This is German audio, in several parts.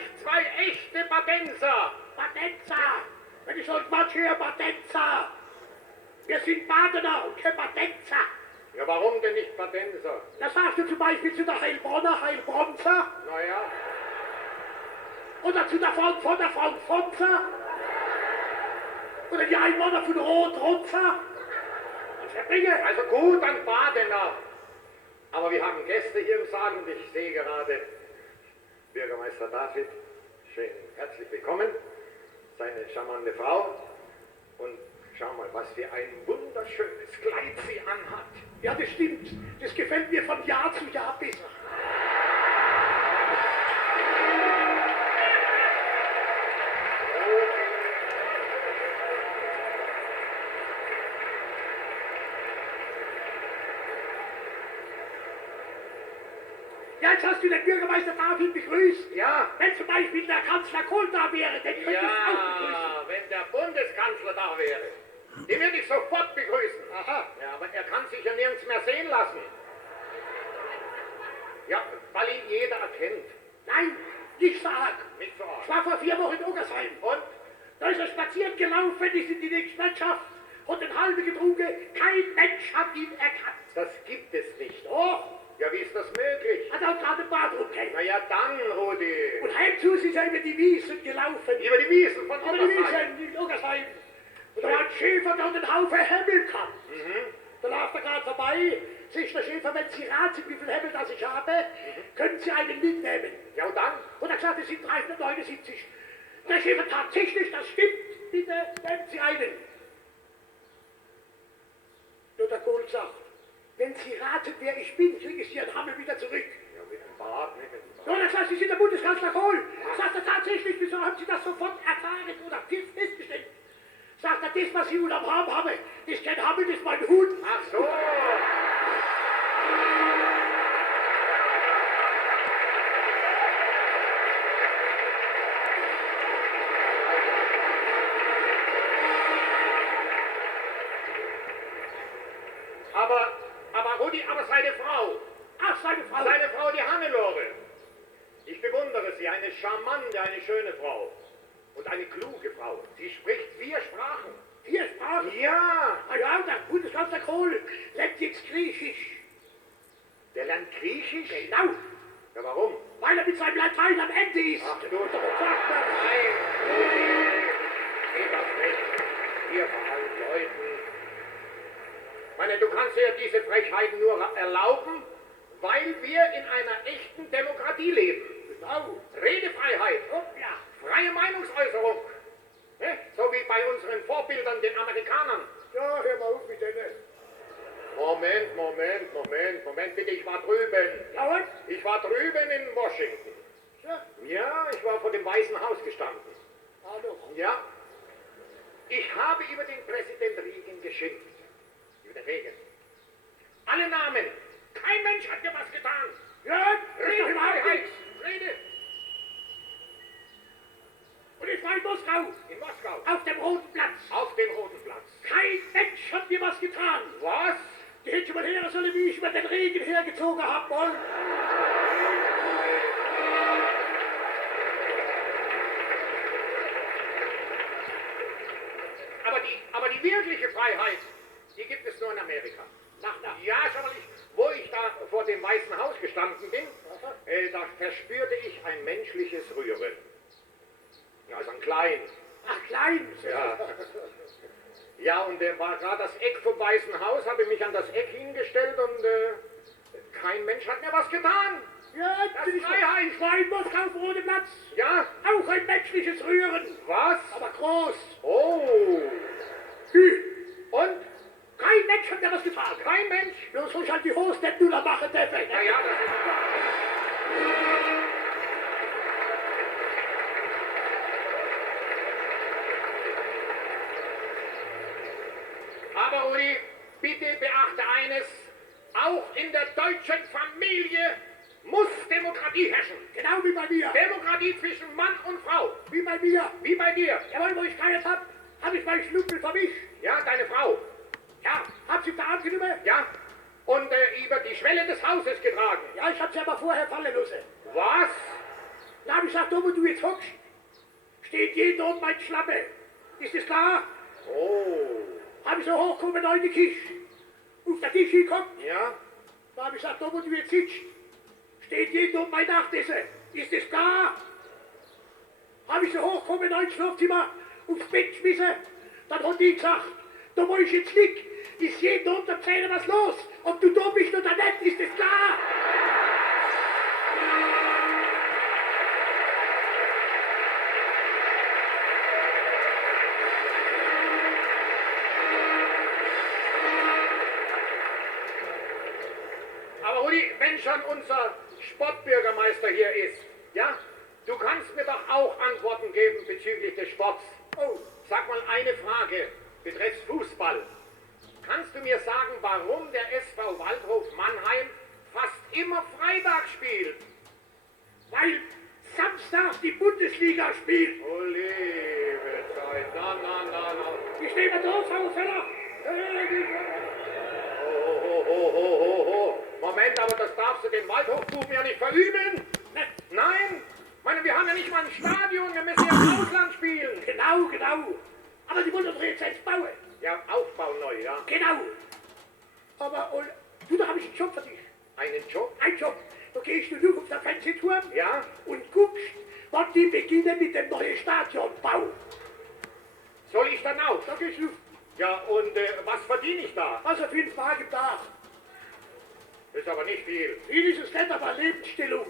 euch zwei echte Badenser. Badenzer! Wenn ich schon Quatsch höre, Badenzer! Wir sind Badener und kein Badenzer! Ja, warum denn nicht Badenser? Das sagst du zum Beispiel zu der Heilbronner, Heilbronzer? Naja, Oder zu der Frankfurter? Oder die Einwohner von Rot-Runzer? Was verbringe? also gut, dann Badener. Aber wir haben Gäste hier im Saal und ich sehe gerade Bürgermeister David. Schön herzlich willkommen. Seine charmante Frau. Und schau mal, was für ein wunderschönes Kleid sie anhat. Ja, das stimmt. Das gefällt mir von Jahr zu Jahr besser. Ja, jetzt hast du den Bürgermeister David begrüßt. Ja. Wenn zum Beispiel der Kanzler Kohl da wäre, den könntest du auch begrüßen. Ja, wenn der Bundeskanzler da wäre, den würde ich sofort begrüßen. Aha. Ja, aber er kann sich ja nirgends mehr sehen lassen. Ja, weil ihn jeder erkennt. Nein, nicht so arg. Nicht so Ich arg. war vor 4 Wochen in Oggersheim. Und? Da ist er spazieren gelaufen, ist in die nächste Wirtschaft und den halben getrunken. Kein Mensch hat ihn erkannt. Das gibt es nicht. Doch, Ja, wie ist das möglich? hat auch gerade ein Bad rumgehängt. Na ja, dann, Rudi. Und heimzu ist er über die Wiesen gelaufen. Über die Wiesen von Über die Ottersheim. Wiesen in Oggersheim. Und da war ein Schäfer, der einen Haufen Hämmel kam. Da lag er gerade vorbei. Sich der Schäfer, wenn Sie raten, wie viel Hämmel das ich habe, können Sie einen mitnehmen. Ja, und dann? Und er gesagt, es sind 379. Der Schäfer tatsächlich, das stimmt. Bitte nehmen Sie einen. Nur der Kohl sagt, wenn Sie raten, wer ich bin, kriege ich Ihren Hammel wieder zurück. Ja, mit dem Bart, nicht mit dem Bart. So, das heißt, Sie sind der Bundeskanzler Kohl. Sagt er tatsächlich, wieso haben Sie das sofort erfahren oder festgestellt? Sagt er, das, was Sie unterm Arm haben, ist kein Hammel, das ist mein Hut. Ach so. Aber Rudi, aber seine Frau. Ach, seine Frau. Seine Frau, die Hannelore. Ich bewundere sie, eine charmante, eine schöne Frau. Und eine kluge Frau. Sie spricht 4 Sprachen. 4 Sprachen. Ja, Ah ja, der Bundeskanzler Kohl lernt jetzt Griechisch. der lernt Griechisch. Genau, Ja, warum? weil er mit seinem Latein am Ende ist. Ach, du Und darum sagt er, Nein, Rudi, geht das nicht. Hier vor allen Leuten. Ich meine, du kannst dir diese Frechheiten nur erlauben, weil wir in einer echten Demokratie leben. genau. Redefreiheit, Ja, freie Meinungsäußerung. Ne? So wie bei unseren Vorbildern, den Amerikanern. ja, hör mal auf mit denen. Moment, bitte, ich war drüben. Ja, und? Ich war drüben in Washington. Ja, Ja, ich war vor dem Weißen Haus gestanden. hallo. Ja, ich habe über den Präsident Reagan geschimpft. Über den Reagan. Alle Namen. Kein Mensch hat mir was getan. Ja, das ist doch überhaupt Redefreiheit. nichts. Rede. Und ich war in Moskau, In Moskau. auf dem Roten Platz. Auf dem Roten Platz. Kein Mensch hat mir was getan. Was? Die hätte mal her sollen, wie ich über den Regen hergezogen habe wollen. Aber die wirkliche Freiheit, die gibt es nur in Amerika. Na. Ja, schau mal, wo ich da vor dem Weißen Haus gestanden bin, da verspürte ich ein menschliches Rühren. Ja, also ein klein. Ach, klein. Ja. Ja, und war gerade das Eck vom Weißen Haus, habe mich an das Eck hingestellt und kein Mensch hat mir was getan. Ja, Das bin ist Freiheit. ich war in Moskau auf dem Roten Platz. Ja, Auch ein menschliches Rühren. was? Aber groß. Oh. Hü. Und? Kein Mensch hat mir was getan. Kein Mensch? Ja, so ich halt die Hose nicht nur machen dürfen. Na ja, das ist... Aber Rudi, bitte beachte eines, auch in der deutschen Familie muss Demokratie herrschen. Genau wie bei mir. Demokratie zwischen Mann und Frau, Wie bei mir. wie bei dir. Jawohl, wo ich keinen hab, hab ich meinen Schnuppel für mich. Ja, deine Frau. Ja, hab sie da angenommen? Ja, und über die Schwelle des Hauses getragen. Ja, ich hab sie aber vorher fallen lassen. Was? Da hab ich ich gesagt, da wo du jetzt hockst, steht jeden Abend mein Schlappe. Ist das klar? Oh. Habe ich so hochgekommen in die Kiste. Auf der Tisch hingekommen. Ja? Da habe ich gesagt, da wo du jetzt sitzt, steht jeden Abend mein Nachtessen. Ist das klar? Habe ich so hochgekommen in ein Schlafzimmer, aufs Bett geschmissen. Dann hat die gesagt, da wo ich jetzt lieg, ist jeden Abend um 10 Uhr was los. Ob du da bist oder nicht, ist das klar? Aber Rudi, wenn schon unser Sportbürgermeister hier ist, ja, du kannst mir doch auch Antworten geben bezüglich des Sports. Oh, sag mal eine Frage betreffs Fußball. Kannst du mir sagen, warum der SV Waldhof Mannheim fast immer Freitag spielt? Weil Samstag die Bundesliga spielt. Oh, liebe Zeit, na. Ich stehe mal drauf, Frau Feller. Oh. Moment, aber das darfst du den Waldhofbuben ja nicht verüben. Nein, meine, wir haben ja nicht mal ein Stadion, wir müssen ja im Ausland spielen. Genau. Aber die wollen doch jetzt eins bauen. Ja, Aufbau neu, ja. Genau. Aber, du, da habe ich einen Job für dich. Einen Job? Ein Job. Da gehst du nur auf den Fernsehturm Ja. und guckst, wann die beginnen mit dem neuen Stadionbau. Soll ich dann auch? Da gehst du. Ja, und was verdiene ich da? Also 5 Tage im Tag. Ist aber nicht viel. Viel ist es nicht, aber Lebensstellung.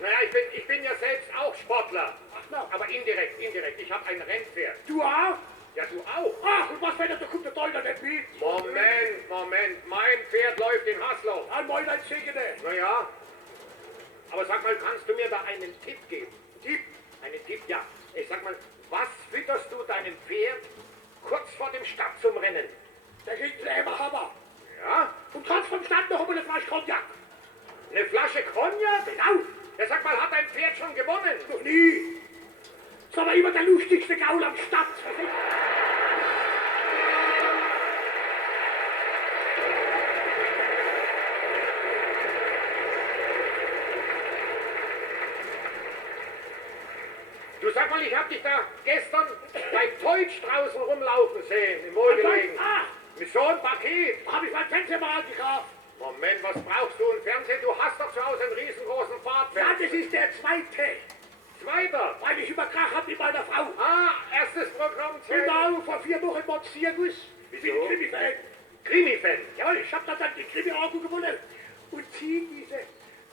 Naja, ich bin ja selbst auch Sportler. Ach na. Aber indirekt. Ich habe ein Rennpferd. Du auch? Ja, du auch. Ach, und was, wenn da kommt der Deuter nicht mit? Moment. Mein Pferd läuft in Haslow. Ein Mäulein Segene. Naja. Aber sag mal, kannst du mir da einen Tipp geben? Einen Tipp, ja. Ich sag mal, was fütterst du deinem Pferd kurz vor dem Start zum Rennen? Der kriegt selber Hammer. Ja? Und trotz vom Stand noch eine Flasche Cognac. Eine Flasche Cognac? Genau. Ja, sag mal, hat dein Pferd schon gewonnen? Noch nie. Ist aber immer der lustigste Gaul am Start. Du sag mal, ich hab dich da gestern beim Teutsch draußen rumlaufen sehen, im Wohlgelegen. Ach, Mit so einem Paket. da habe ich mein Fernseher mal gekauft. Moment, was brauchst du? Ein Fernseher? Du hast doch zu Hause einen riesengroßen Ja, Fahrtfernseher. das ist der zweite. Zweiter. Weil ich überkrach hab mit meiner Frau. Ah, erstes Programm. Genau, vor 4 Wochen im Zirkus. Ich bin Wieso? Krimi-Fan. Krimi-Fan. Ja, ich hab da dann die Krimi-Augen gewonnen. Und sie, diese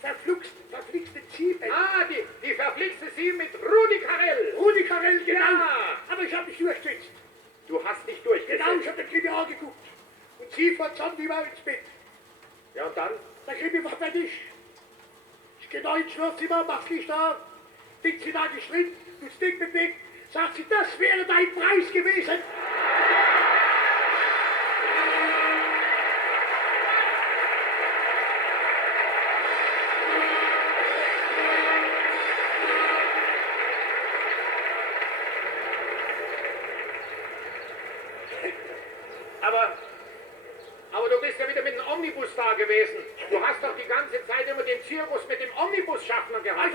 verflixte Ziebe. Ah, die verflixte Sie mit Rudi Carell. Rudi Carell, genau. Ja. Aber ich hab mich durchgesetzt. Du hast dich durchgesetzt. Genau, ich hab den Krimi angeguckt. Und sie von Zombie war ins Bett. Ja, und dann? Der Krimi war fertig. Ich geh da ins Schlafzimmer, mach Licht an, denkt sie da geschrien, das Ding bewegt, sagt sie, das wäre dein Preis gewesen. Aber du bist ja wieder mit dem Omnibus da gewesen. Du hast doch die ganze Zeit immer den Zirkus mit dem Omnibusschaffner gehabt.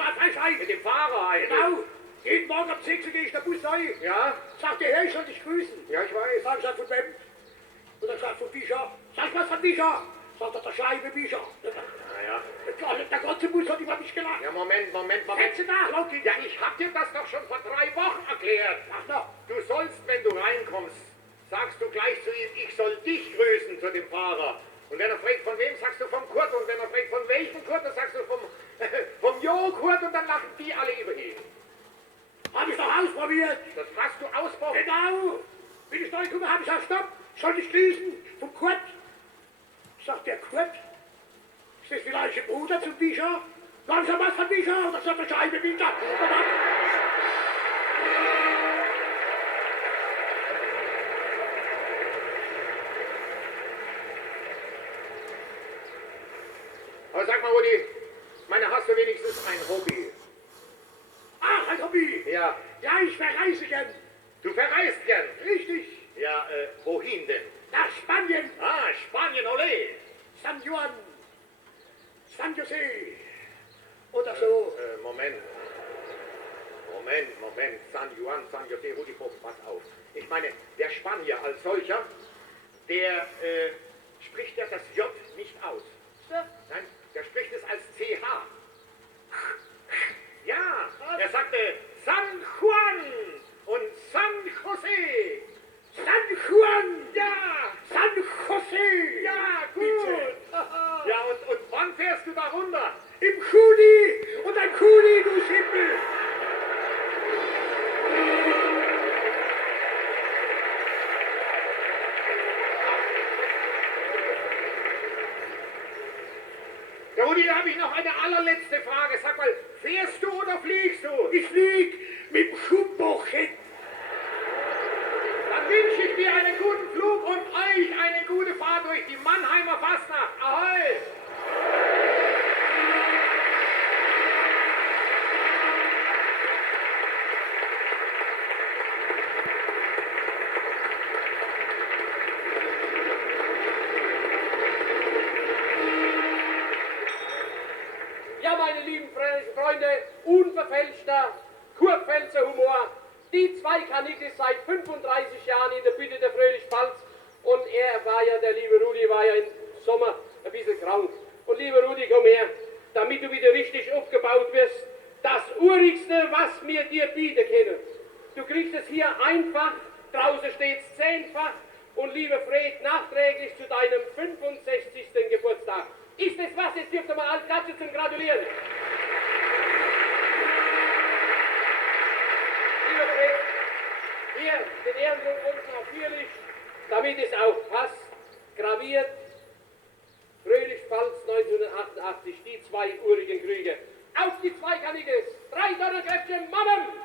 Mit dem Fahrer eigentlich. Genau. Jeden Morgen um 6 Uhr gehe ich der Bus rein. Ja? Sagt der Herr, ich soll dich grüßen. Ja, ich weiß. Sag ich, sag, von wem? Und er sagt, von Bischof. Sag ich, was von Bischof? Sagt er, der Scheibe Bischof. Naja. Der ganze Bus hat über mich gelacht. Ja, Moment. Sätze nach, laut geht. Ja, ich hab dir das doch schon vor 3 Wochen erklärt. Ach na. Du sollst, wenn du reinkommst, sagst du gleich zu ihm, ich soll dich grüßen, zu dem Fahrer. Und wenn er fragt, von wem, sagst du vom Kurt. Und wenn er fragt, von welchem Kurt, dann sagst du vom Jo Kurt. Und dann lachen die alle über ihn. Hab ich doch ausprobiert. Das hast du ausprobiert. Genau. Bin ich da gekommen, hab ich gesagt, stopp. Soll ich grüßen? Vom Kurt. Sagt der Kurt. Ist das vielleicht ein Bruder zum Bischof? Sagen Sie was von Bischof? Das sagt der Scheibe Bischof. Aber sag mal, Rudi, meine, hast du wenigstens ein Hobby? Ach, ein Hobby. Ja. Ja, ich verreise gern. Du verreist gern. Richtig. Ja, wohin denn? Nach Spanien. Ah, Spanien, ole. San Juan. San Jose. Oder so. Moment. San Juan, San Jose, Rudi Vogt, pass auf. Ich meine, der Spanier als solcher, der spricht ja das J nicht aus. Nein, der spricht es als CH. Ja, er sagte San Juan und San Jose. San Juan. Ja, San Jose. ja, gut. Bitte. Ja, und wann fährst du da runter? Im Juni und ein Juni, du Schimmel. Ja, Rudi, da habe ich noch eine allerletzte Frage. Sag mal, fährst du oder fliegst du? Ich flieg mit dem Schubbochen. Dann wünsche ich dir einen guten Flug und euch eine gute Fahrt durch die Mannheimer Fastnacht. Ahoi! Ja, meine lieben Freunde, unverfälschter Kurpfälzer Humor. Die zwei Kanickel seit 35 Jahren in der Bütte der Fröhlich-Pfalz und der liebe Rudi war ja im Sommer ein bisschen krank. Und lieber Rudi, komm her, damit du wieder richtig aufgebaut wirst. Das Urigste, was wir dir bieten können. Du kriegst es hier einfach, draußen steht's 10-fach und lieber Fred, nachträglich zu deinem 65. Geburtstag. Ist es was? Jetzt dürft ihr mal alle Klatschen zum Gratulieren. Lieber Fred, hier den Ehrendruck uns natürlich, damit es auch passt, graviert, Fröhlich-Pfalz 1988, die zwei urigen Krüge. Auf die zwei Kanickel, 3 Donnerkräftchen, Mammen!